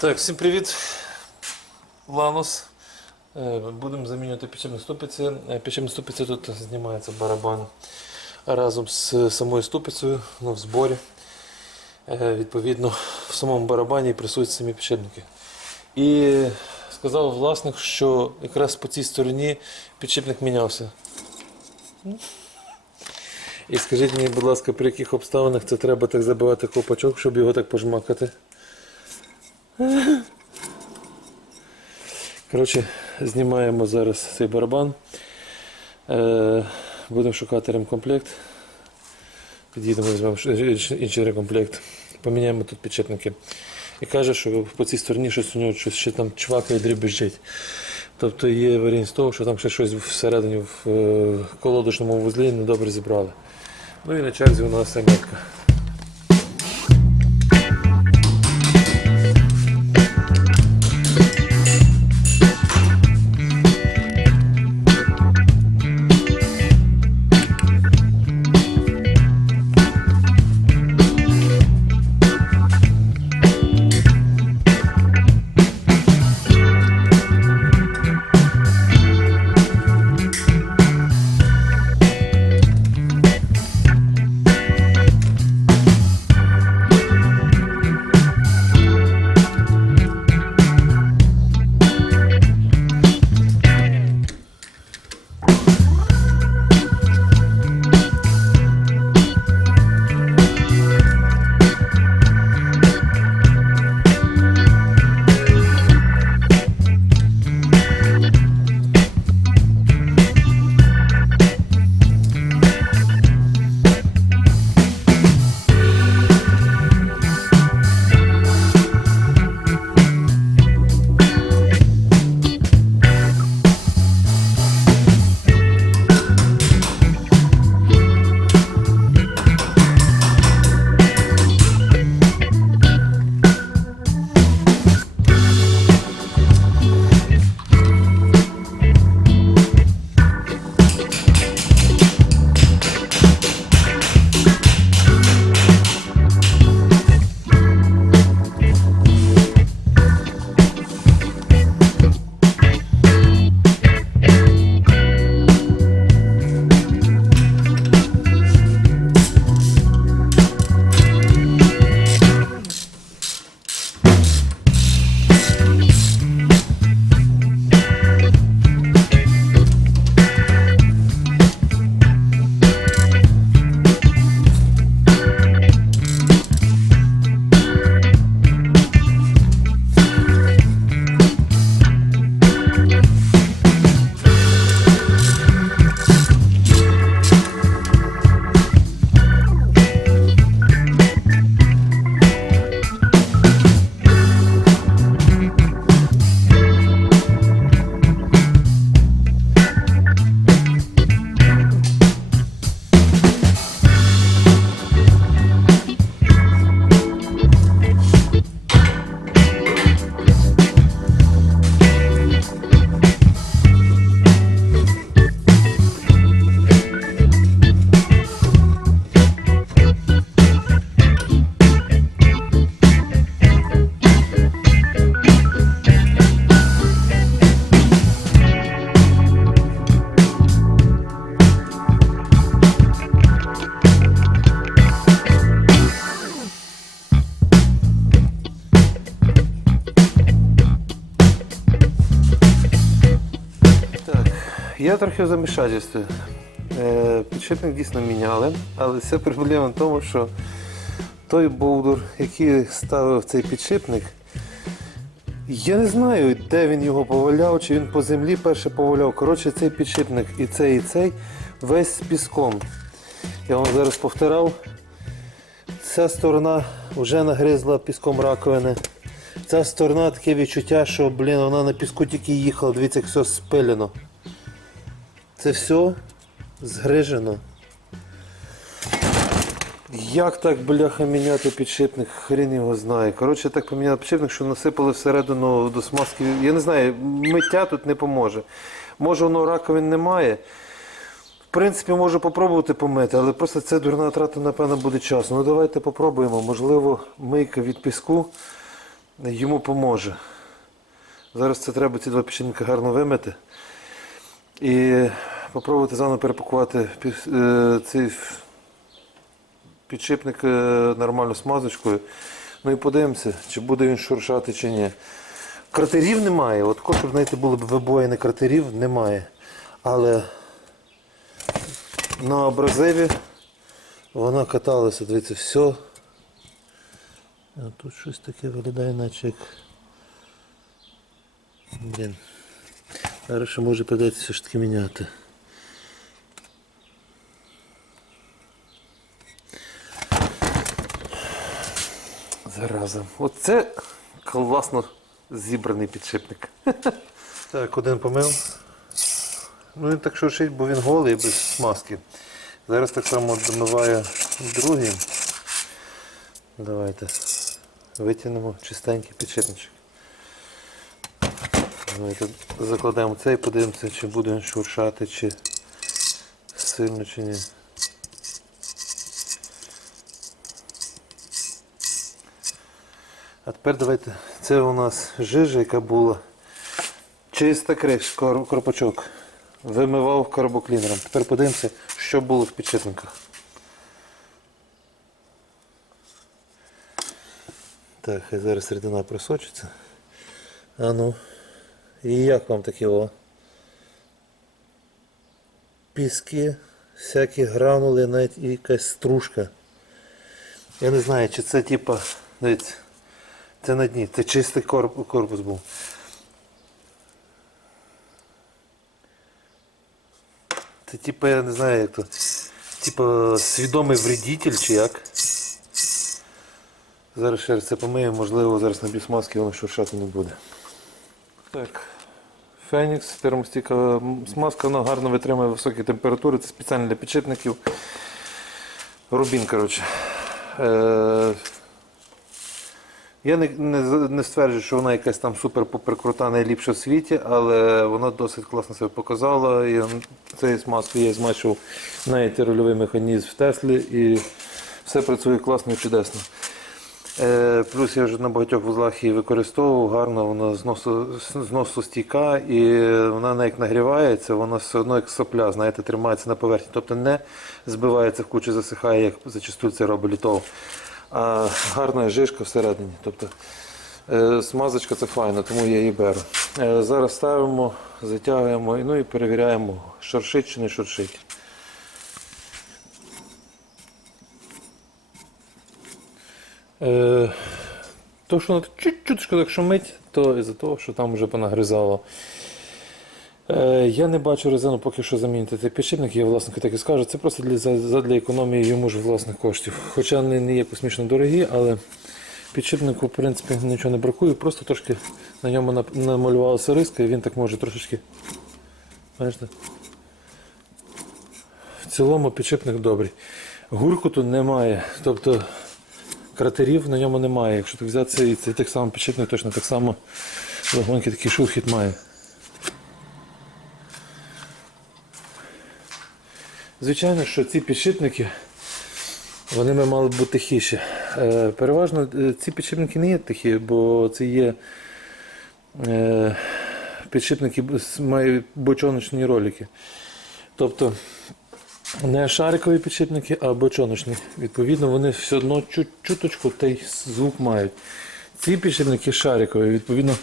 Так, всім привіт. Ланос. Е, Будемо замінювати підшипник ступиці. Е, Підшипник ступиці тут знімається барабан разом з самою ступицею ну, в зборі. Е, Відповідно, в самому барабані присутні самі підшипники. І сказав власник, що якраз по цій стороні підшипник мінявся. І скажіть мені, будь ласка, при яких обставинах це треба так забивати копачок, щоб його так пожмакати? Коротше, знімаємо зараз цей барабан. Е, будемо шукати ремкомплект. Під'їдемо, візьмемо інший ремкомплект. Поміняємо тут підшипники. І каже, що по цій стороні щось у нього щось ще там чвакає дрібежить. Тобто є варіант того, що там ще щось всередині в е, колодочному вузлі недобре зібрали. Ну і на черзі у нас семетка. Я трохи в замішательстві. Е, підшипник дійсно міняли, але все проблема в тому, що той бовдур, який ставив цей підшипник, я не знаю, де він його поваляв, чи він по землі перше поваляв. Коротше, цей підшипник і цей, і цей весь з піском. Я вам зараз повторав. Ця сторона вже нагризла піском раковини. Ця сторона таке відчуття, що блін, вона на піску тільки їхала, дивіться, як все спилено. Це все згрижено. Як так, бляха, міняти підшипник? Хрін його знає. Коротше, так поміняли підшипник, що насипали всередину до смазки. Я не знаю, миття тут не поможе. Може, воно раковин немає. В принципі, можу попробувати помити, але просто це дурна трата, напевно, буде часу. Ну давайте попробуємо. Можливо, мийка від піску йому поможе. Зараз це треба ці два підшипники гарно вимити і спробувати заново перепакувати е, цей підшипник е, нормально смазочкою. Ну і подивимося, чи буде він шуршати, чи ні. Кратерів немає. От щоб знаєте, були б вибоїни кратерів, немає. Але на абразиві вона каталася, дивіться, все. Тут щось таке виглядає, наче як. Блін. Зараз ще може придеться все ж таки міняти. Зараза. Оце класно зібраний підшипник. Так, один помив. Ну він так шуршить, бо він голий без смазки. Зараз так само домиваю другий. Давайте витягнемо чистенький підшипничок. Давайте закладемо цей, подивимося, чи буде він шуршати, чи сильно, чи ні. А тепер давайте. Це у нас жижа, яка була. Чиста криш, корпачок. Вимивав карбоклінером. Тепер подивимося, що було в підшипниках. Так, хай зараз рідина просочиться. А ну. І як вам такі о? Піски, всякі гранули, навіть і якась стружка. Я не знаю, чи це типа. Дивіться. Це на дні, це чистий корпус, був. Це типа, я не знаю як то. Типа свідомий вредитель чи як. Зараз ще раз це помиємо, можливо, зараз на бісмаски воно шуршати не буде. Так. Фенікс, термостійка смазка, вона гарно витримує високі температури, це спеціально для підшипників. Рубін, коротше. Е, я не, не, не стверджую, що вона якась там супер-пупер крута, найліпша в світі, але вона досить класно себе показала. І цією смазкою я змачив навіть рульовий механізм в Теслі і все працює класно і чудесно. Е, плюс я вже на багатьох вузлах її використовував, гарно вона зносу, зносостійка і вона не як нагрівається, вона все одно як сопля, знаєте, тримається на поверхні. Тобто не збивається в кучу, засихає, як зачастую це робить літов. А гарна жишка всередині. Тобто е, смазочка це файна, тому я її беру. Е, зараз ставимо, затягуємо ну і перевіряємо, шуршить чи не шуршить. Е, то, що воно чуть-чуть так шумить, то із-за того, що там вже понагризало. Е, я не бачу резину поки що замінити цей підшипник, я власники так і скажу. Це просто для, за- для економії йому ж власних коштів. Хоча вони не є космічно дорогі, але підшипнику в принципі нічого не бракує, просто трошки на ньому намалювалася риска і він так може трошечки. Бачите? В цілому підшипник добрий. Гуркоту немає. Тобто кратерів на ньому немає. Якщо так взяти цей, цей так само підшипник, точно так само легонький такий шурхіт має. Звичайно, що ці підшипники вони би мали бути тихіші. Е, переважно е, ці підшипники не є тихі, бо це є е, підшипники мають бочоночні ролики. Тобто не шарикові підшипники, а бочоночні. Відповідно, вони все одно чуточку той звук мають. Ці підшипники шарикові, відповідно,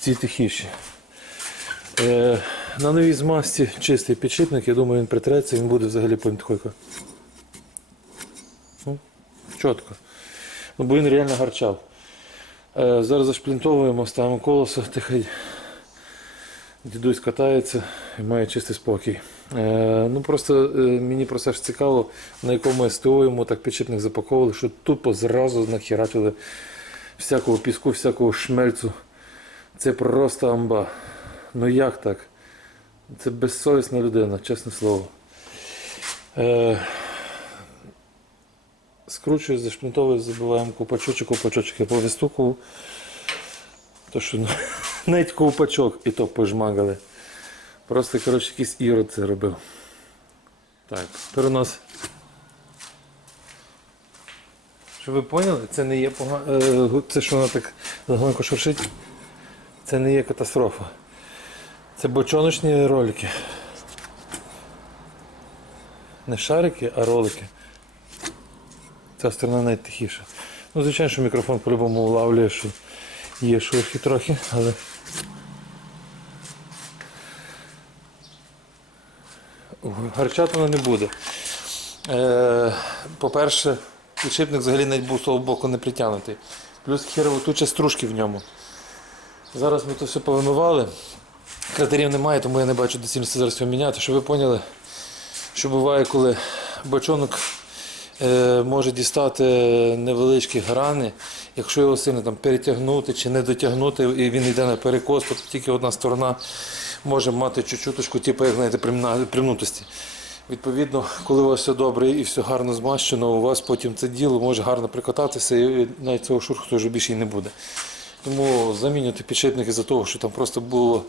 ці тихіші. Е, на новій змасті чистий підшипник, я думаю, він притреться, він буде взагалі помітхойко. Ну, чітко. Ну, бо він реально гарчав. Е, зараз зашплінтовуємо, ставимо колесо, тихай дідусь катається і має чистий спокій. Е, ну просто е, мені просто ж цікаво, на якому СТО йому так підшипник запаковували, що тупо зразу нахерачили всякого піску, всякого шмельцу. Це просто амба. Ну як так? Це безсовісна людина, чесне слово. Е, скручую, зашплінтовую, забиваємо купачочок, купачочок я повистукував. То що ну, навіть ковпачок і то пожмагали. Просто, коротше, якийсь ірод це робив. Так, тепер у нас Щоб ви поняли, це не є погано. Це що вона так легонько шуршить. Це не є катастрофа. Це бочоночні ролики. Не шарики, а ролики. Ця сторона навіть тихіша. Ну, звичайно, що мікрофон по-любому улавлює, що є шурхи трохи, але. Гарчати вона не буде. Е, по-перше, підшипник взагалі навіть був з того боку не притягнутий. Плюс херово туча стружки в ньому. Зараз ми то все повимивали. Кратерів немає, тому я не бачу доцільності зараз його міняти. Щоб ви поняли, що буває, коли бочонок може дістати невеличкі грани, якщо його сильно там перетягнути чи не дотягнути, і він йде на перекос, то тільки одна сторона може мати чуть-чуточку, типу, як знаєте, примнутості. Відповідно, коли у вас все добре і все гарно змащено, у вас потім це діло може гарно прикататися, і навіть цього шурху вже більше і не буде. Тому замінювати підшипники за того, що там просто було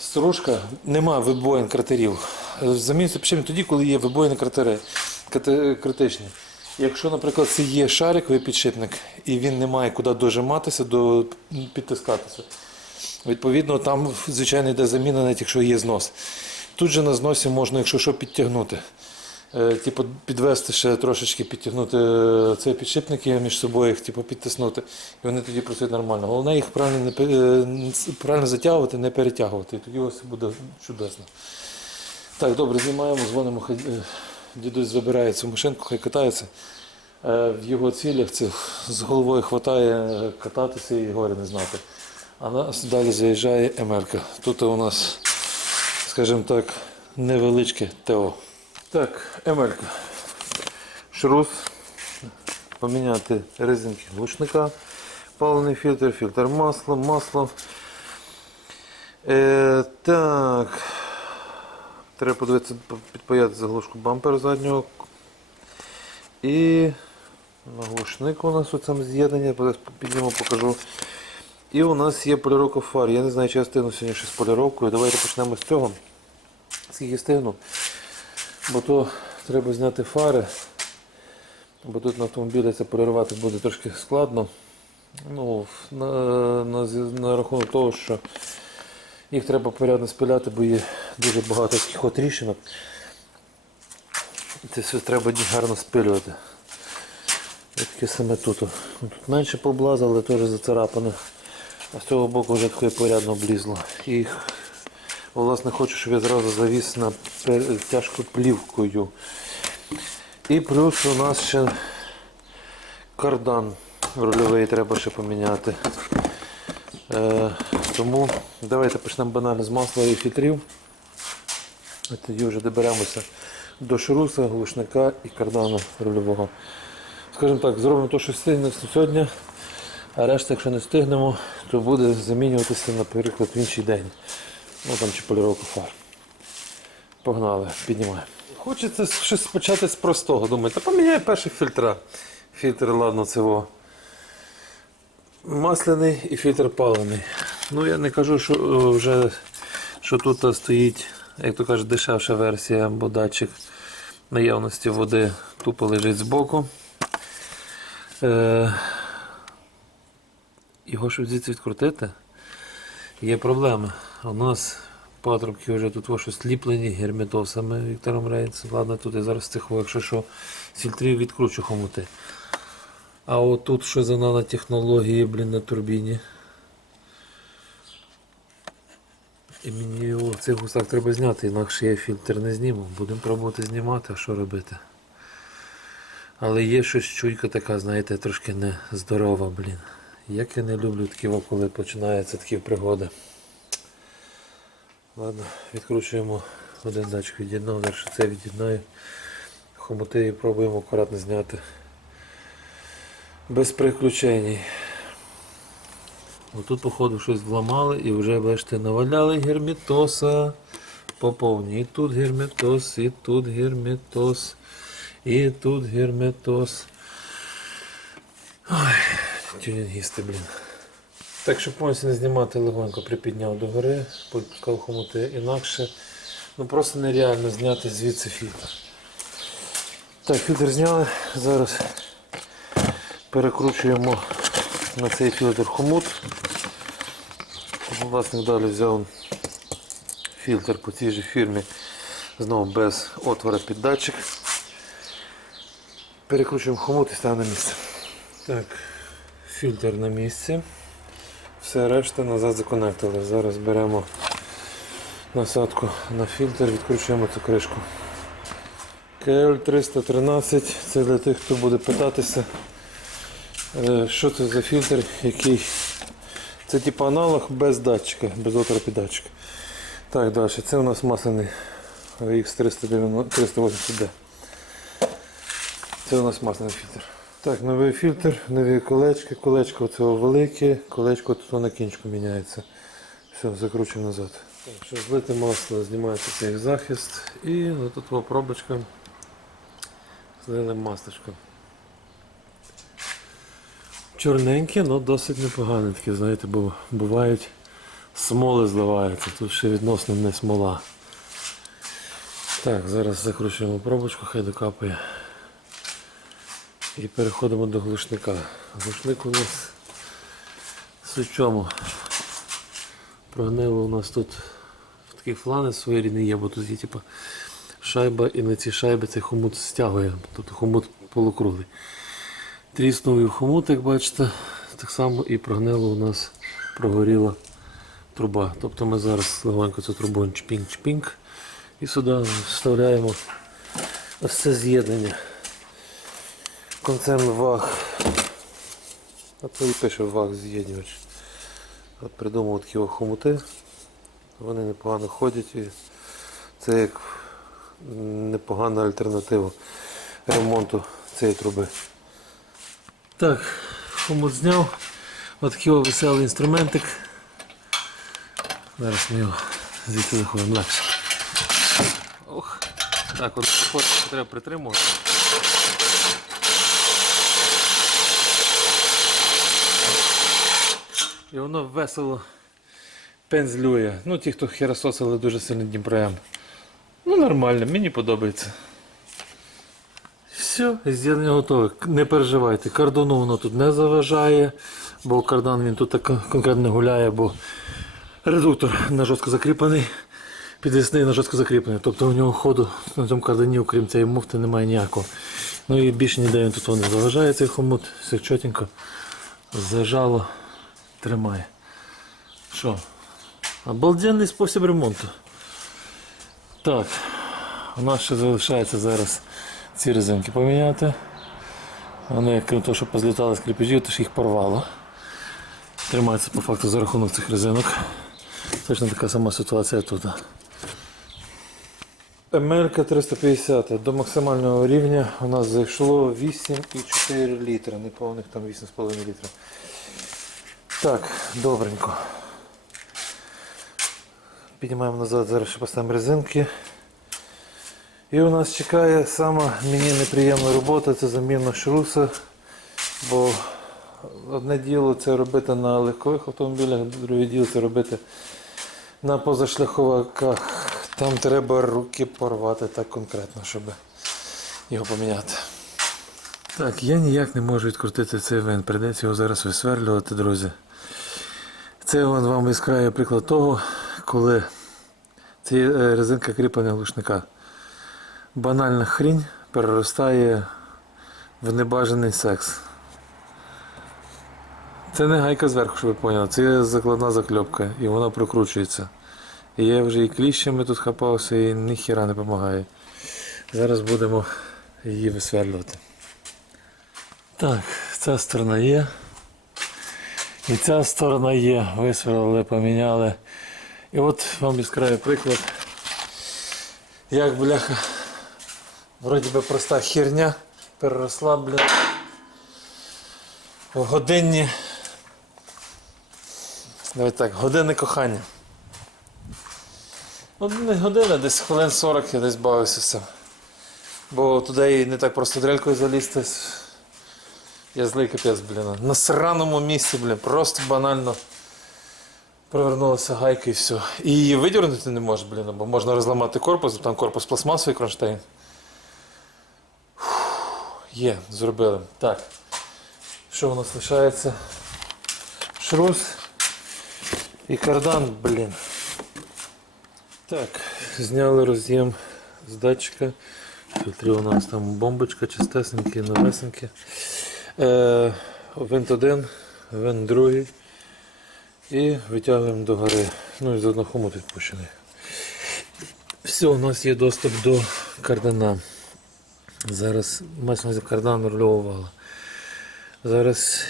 стружка, нема вибоїн кратерів. Замінюється підшипник тоді, коли є вибоїни кратери, критичні. Якщо, наприклад, це є шариковий підшипник і він не має куди дожиматися, до, підтискатися, відповідно, там, звичайно, йде заміна, навіть якщо є знос. Тут же на зносі можна, якщо що, підтягнути. Е, Типу, підвести ще трошечки, підтягнути е, цей підшипник і між собою їх типу, підтиснути. І вони тоді працюють нормально. Головне їх правильно, не, е, правильно затягувати, не перетягувати. І тоді вас буде чудесно. Так, добре, знімаємо, дзвонимо, дідусь забирає цю машинку, хай катається. Е, В його цілях це з головою хватає кататися і горе не знати. А нас далі заїжджає Емелька. Тут у нас, скажімо так, невеличке ТО. Так, Емелька. Шрус. Поміняти резинки глушника, паливний фільтр, фільтр масла, масло. Е, так. Треба подивитися, підпаяти заглушку бампера заднього. І наглушник у нас у цьому з'єднанні, зараз підніму, покажу. І у нас є поліровка фар. Я не знаю, чи я встигну сьогодні ще з поліровкою. Давайте почнемо з цього. Скільки встигну. Бо то треба зняти фари. Бо тут на автомобілі це полірувати буде трошки складно. Ну, на, на, на рахунок того, що їх треба порядно спиляти, бо є дуже багато таких от тріщинок. Це все треба гарно спилювати. І таке саме тут. Ну, Тут менше поблазу, але теж зацарапане. А з цього боку вже таке порядно облізло. І власне хочу, щоб я зразу завіс на тяжку плівкою. І плюс у нас ще кардан рульовий треба ще поміняти. Тому давайте почнемо банально з масла і фільтрів. І тоді вже доберемося до шруса, глушника і кардану рульового. Скажімо так, зробимо те, що встигнемо сьогодні, а решта, якщо не встигнемо, то буде замінюватися, наприклад, в інший день. Ну там чи поліровку фар. Погнали, піднімаємо. Хочеться щось почати з простого. Думаю, та поміняй перший фільтра. Фільтр, ладно, во. Масляний і фільтр палений. Ну я не кажу, що е, вже що тут е, стоїть, як то кажуть, дешевша версія, бо датчик наявності води тупо лежить збоку. Е, його щоб звідси відкрутити, є проблеми. У нас патрубки вже тут щось ліплені герметосами Віктором Рейнсом. Ладно, тут я зараз тихо, якщо що, фільтрів відкручу хомути. А от тут що за нанотехнології, блін, на турбіні. І мені його в цих гусах треба зняти, інакше я фільтр не зніму. Будемо пробувати знімати, а що робити. Але є щось чуйка така, знаєте, трошки не здорова, блін. Як я не люблю такі, коли починаються такі пригоди. Ладно, відкручуємо один датчик від'єднав, далі це від'єднаю. Хомути і пробуємо акуратно зняти. Без приключень. Отут, походу, щось вламали і вже, бачите, наваляли герметоса. По повній. І тут герметос, і тут герметос, і тут герметос. Ой, тюнінгісти, блін. Так, щоб повністю не знімати легонько, припідняв до гори, підпускав хомути інакше. Ну просто нереально зняти звідси фільтр. Так, фільтр зняли. Зараз Перекручуємо на цей фільтр хомут. Власник далі взяв фільтр по цій же фірмі, знову без отвора під датчик. Перекручуємо хомут і ставимо на місце. Так, фільтр на місці. Все решта назад законектили. Зараз беремо насадку на фільтр, відкручуємо цю кришку. КЛ313 це для тих, хто буде питатися, що це за фільтр, який. Це типу аналог без датчика, без отвора під датчик. Так, далі. Це у нас масляний X380D. Це у нас масляний фільтр. Так, новий фільтр, нові колечки. Колечко оцього велике, колечко тут на кінчику міняється. Все, закручуємо назад. Так, що злите масло, знімається цей захист і тут пробочка. Злили масличко. Чорненьке, але досить непогане таке, знаєте, бо бувають смоли зливаються, тут ще відносно не смола. Так, зараз закручуємо пробочку, хай докапає. І переходимо до глушника. Глушник у нас в чому? Прогнило у нас тут в такий фланець своєрідний є, бо тут є типу, шайба і на ці шайби цей хомут стягує, тобто хомут полукруглий. Тріснув і хомут, як бачите, так само і прогнило у нас прогоріла труба. Тобто ми зараз легонько цю трубу чпінг-чпінг і сюди вставляємо ось це з'єднання. Концерн ВАГ. А то і пише ВАГ з'єднювач. Придумав такі хомути. Вони непогано ходять і це як непогана альтернатива ремонту цієї труби. Так, хомут зняв. От такий о веселий інструментик. Зараз ми його звідси заходимо легше. Ох, так, от от треба притримувати. І воно весело пензлює. Ну, ті, хто херососили дуже сильно Дніпром. Ну, нормально, мені подобається. Все, з'єднання готове. Не переживайте, кордону воно тут не заважає, бо кардан він тут так конкретно гуляє, бо редуктор на жорстко закріплений, підвісний на жорстко закріплений. Тобто у нього ходу на цьому кардані, окрім цієї муфти, немає ніякого. Ну і більше ніде він тут не заважає цей хомут, все чотенько. Зажало, тримає. Що? Обалденний спосіб ремонту. Так, у нас ще залишається зараз ці резинки поміняти. Вони, крім того, що позлітали з кріпежів, то ж їх порвало. Тримається по факту за рахунок цих резинок. Точно така сама ситуація тут. МЛК 350 до максимального рівня у нас зайшло 8,4 літра, неповних там 8,5 літра. Так, добренько. Піднімаємо назад, зараз ще поставимо резинки. І у нас чекає сама мені неприємна робота, це заміна шруса. Бо одне діло це робити на легкових автомобілях, друге діло це робити на позашляховиках. Там треба руки порвати так конкретно, щоб його поміняти. Так, я ніяк не можу відкрутити цей винт. Придеться його зараз висверлювати, друзі. Це вон вам яскравий приклад того, коли це резинка кріплення глушника. Банальна хрінь переростає в небажаний секс. Це не гайка зверху, щоб ви поняли, це закладна закльопка і вона прокручується. І я вже і кліщами тут хапався і ніхіра не допомагає. Зараз будемо її висверлювати. Так, ця сторона є. І ця сторона є. Висверлили, поміняли. І от вам яскравий приклад. Як бляха. Вроді би проста херня переросла, блін. В годинні. Давайте так, години кохання. Ну, не година, десь хвилин 40 я десь бавився цим. Бо туди і не так просто дрелькою залізти. Я злий капець, блін. На сраному місці, блін, просто банально провернулася гайка і все. І її видірнути не можеш, блін, бо можна розламати корпус, там корпус пластмасовий кронштейн. Є, зробили. Так. Що у нас лишається? Шрус і кардан, блін. Так, зняли роз'єм з датчика. Фільтри у нас там бомбочка, чистесенькі, новесенькі. Е, винт один, винт другий. І витягуємо до гори. Ну і заодно хомут відпущений. Все, у нас є доступ до кардана. Зараз мається кардан рульового вала. Зараз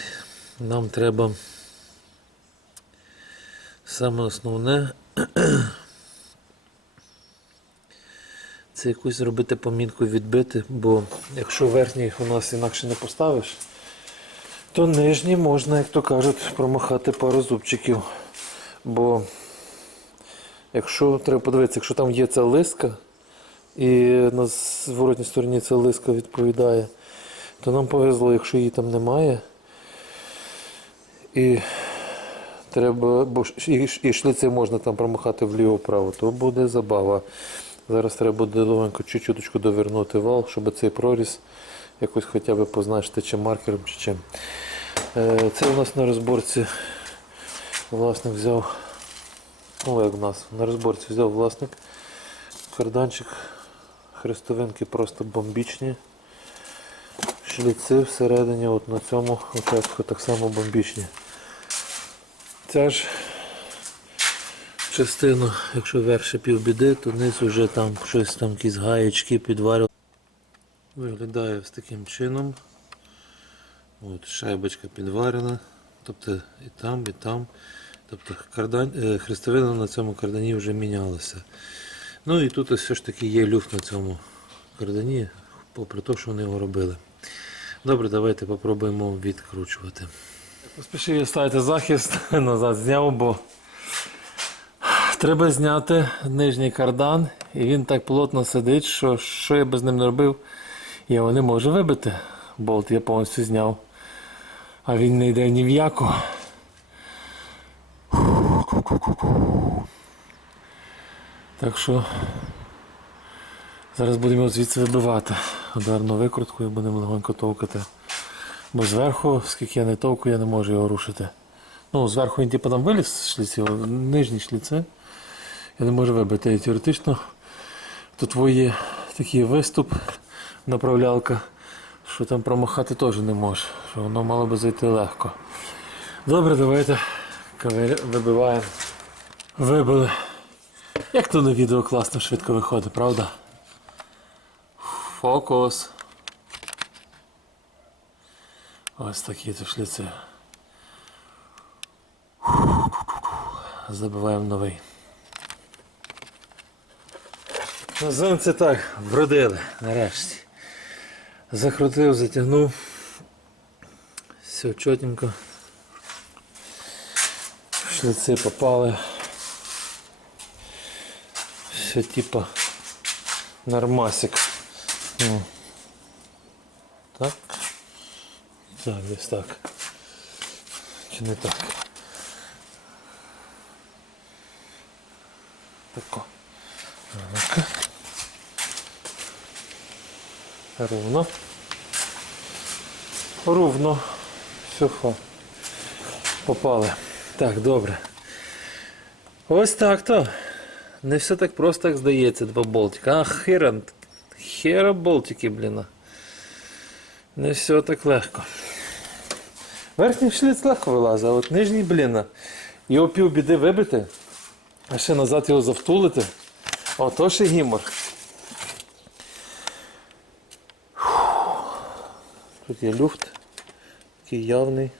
нам треба саме основне це якусь зробити помітку відбити, бо якщо верхній у нас інакше не поставиш, то нижній можна, як то кажуть, промахати пару зубчиків. Бо якщо треба подивитися, якщо там є ця лиска, і на зворотній стороні ця лиска відповідає, то нам повезло, якщо її там немає. І треба, бо і, і шліци можна там промахати вліво-вправо, то буде забава. Зараз треба буде ловенько чуть-чуточку довернути вал, щоб цей проріз якось хоча б позначити чи маркером, чи чим. Е, Це у нас на розборці власник взяв, ну як в нас, на розборці взяв власник карданчик, хрестовинки просто бомбічні. Шліци всередині от на цьому участку так само бомбічні. Ця ж частину, якщо верше півбіди, то низ вже там щось там якісь гаєчки підварив. Виглядає з таким чином. От, шайбочка підварена. Тобто і там, і там. Тобто кардан, е, хрестовина на цьому кардані вже мінялася. Ну і тут все ж таки є люфт на цьому кардані, попри те, що вони його робили. Добре, давайте попробуємо відкручувати. Поспішив ставити захист, назад зняв, бо треба зняти нижній кардан, і він так плотно сидить, що що я би з ним не робив, я його не можу вибити. Болт я повністю зняв. А він не йде ні в яку. Так що зараз будемо його звідси вибивати. Ударну викрутку і будемо легонько товкати. Бо зверху, скільки я не товку, я не можу його рушити. Ну, зверху він типу там виліз з шліців, нижні шліци я не можу вибити. І теоретично тут є такий виступ, направлялка, що там промахати теж не може, що воно мало би зайти легко. Добре, давайте вибиваємо. Вибили. Як то на відео класно швидко виходить, правда? Фокус. Ось такі то шліци. Забиваємо новий. Називаємо це так, вродили нарешті. Закрутив, затягнув. Все чотенько. Шліци попали. Все типа нормасик. Ну. Так. Так, десь так. Чи не так? Тако. Так. Ровно. Ровно. Все фа. Попали. Так, добре. Ось так то. Не все так просто, як здається, два болтика. А хера, хера болтики, блін. Не все так легко. Верхній шліц легко вилазить, а от нижній, блін. Його пів біди вибити, а ще назад його завтулити. Ото ще гімор. Тут є люфт, такий явний.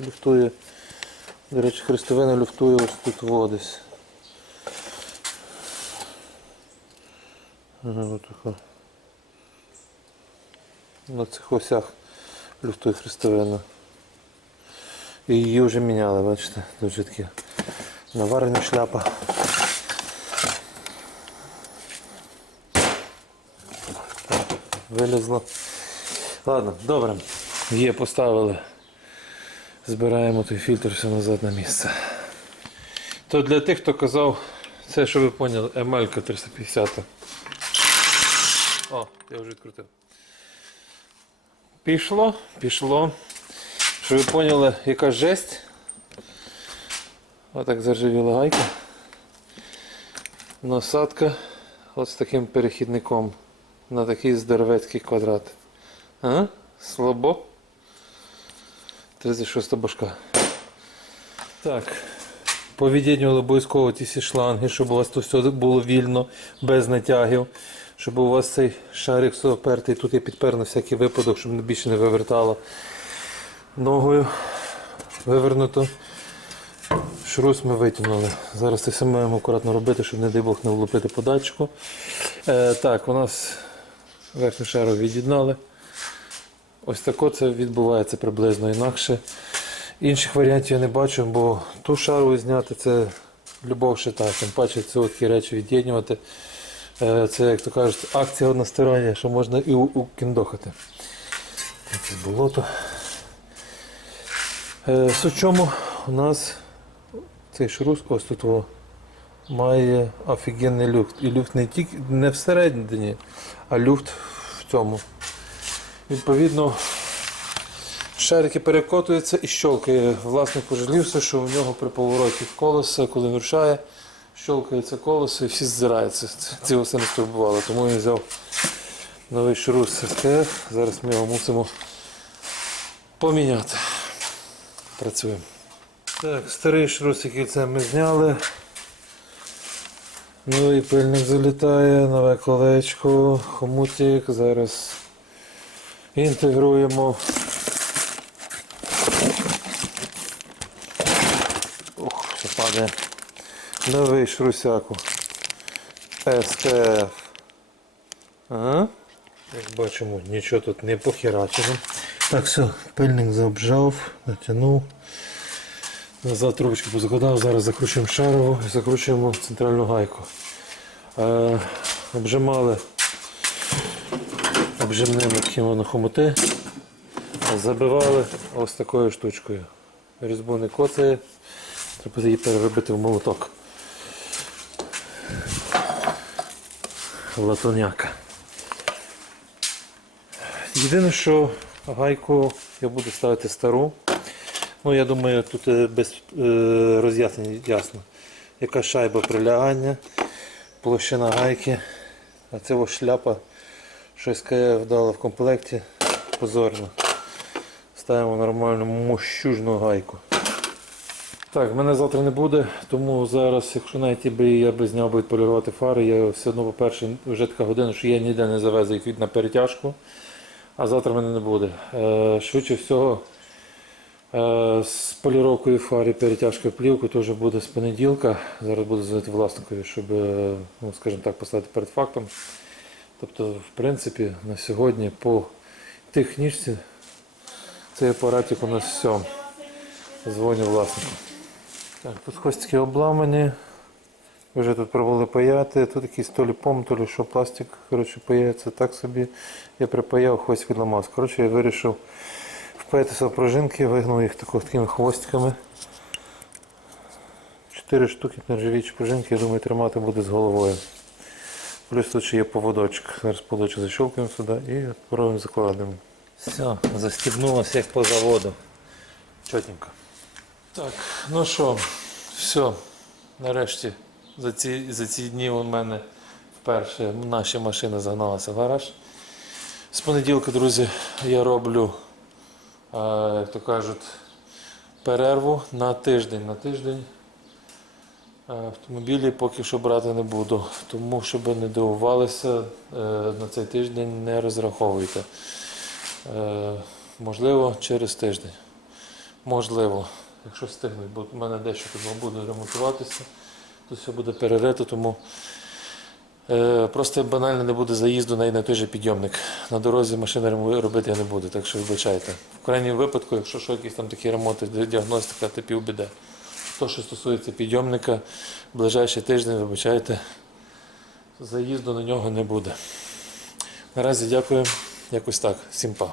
Люфтує. До речі, хрестовина люфтує ось тут водись. На цих осях люфтує хрестовина. І її вже міняли, бачите, дуже такі наварена шляпа. Вилізло. Ладно, добре. Є, поставили. Збираємо той фільтр все назад на місце. То для тих, хто казав, це, що ви поняли, емелька 350. О, я вже відкрутив. Пішло, пішло. Щоб ви поняли, яка жесть. Отак заржавіла гайка. Насадка от з таким перехідником на такий здоровецький квадрат. А? Слабо. 36 башка. Так. Повід'єднювали обов'язково ті всі шланги, щоб у вас тут все було вільно, без натягів. Щоб у вас цей шарик все опертий, тут я підпер на всякий випадок, щоб більше не вивертало ногою. Вивернуто. Шрус ми витягнули. Зараз це все маємо акуратно робити, щоб, не дай Бог, не влупити подачку. Е, так, у нас верхню шару від'єднали. Ось тако це відбувається приблизно інакше. Інших варіантів я не бачу, бо ту шару зняти це любов шита. Тим паче це такі речі від'єднувати. Е, Це, як то кажуть, акція одностороння, що можна і укіндохати. Якесь болото. Е, Суть в чому у нас цей шрус ось тут має офігенний люфт. І люфт не тільки не всередині, а люфт в цьому. Відповідно, шарики перекотуються і щолкає. Власник пожалівся, що у нього при повороті колеса, коли вирушає, щолкається колесо і всі здираються. Цього все не турбувало. Тому він взяв новий шрус СКФ. Зараз ми його мусимо поміняти. Працюємо. Так, старий шрус, який це ми зняли. Новий пильник залітає, нове колечко, хомутик. Зараз інтегруємо. Ух, що падає. Новий шрусяку. СКФ. Ага. Як бачимо, нічого тут не похерачено. Так, все, пильник заобжав, натягнув. Назад трубочки позакладав, зараз закручуємо шарову і закручуємо центральну гайку. Е, обжимали обжимними хомути, забивали ось такою штучкою. Різьбу не коцає, треба її переробити в молоток. Латоняка. Єдине, що гайку я буду ставити стару. Ну, я думаю, тут е, без е, роз'яснень ясно. Яка шайба прилягання, площина гайки. А це ось шляпа, що СКФ дала в комплекті. Позорно. Ставимо нормальну мощужну гайку. Так, мене завтра не буде, тому зараз, якщо навіть би я би зняв би полірувати фари, я все одно, по-перше, вже така година, що я ніде не завезу їх на перетяжку, а завтра мене не буде. Е, швидше всього, е, з поліровкою фари перетяжкою плівкою теж буде з понеділка. Зараз буду дзвонити власникові, щоб, е, ну, скажімо так, поставити перед фактом. Тобто, в принципі, на сьогодні по технічці цей апаратик у нас все. Дзвоню власнику. Так, тут хвостики обламані. Вже тут пробували паяти. Тут якийсь то лі пом, то лі що пластик коротше, паяється так собі. Я припаяв, хвост відламався. Коротше, я вирішив впаятися в пружинки, вигнув їх тако- такими хвостиками. Чотири штуки нержавіючі пружинки, я думаю, тримати буде з головою. Плюс тут ще є поводочок. Зараз поводочок защелкуємо сюди і пробуємо закладемо. Все, застібнулося як по заводу. Чотенько. Так, ну що, все. Нарешті за ці, за ці дні у мене вперше наші машини загналися в гараж. З понеділка, друзі, я роблю, е, як то кажуть, перерву на тиждень. На тиждень автомобілі поки що брати не буду, тому щоб не дивувалися, е, на цей тиждень не розраховуйте. Е, Можливо, через тиждень. Можливо, якщо встигнуть, бо в мене дещо тут буде ремонтуватися, тут все буде перерито, тому е, просто банально не буде заїзду на, на той же підйомник. На дорозі машини робити не буду, так що вибачайте. В крайньому випадку, якщо що, якісь там такі ремонти, діагностика, то півбіде. То, що стосується підйомника, ближайший тиждень, вибачайте, заїзду на нього не буде. Наразі дякую. Якось так. Всім па.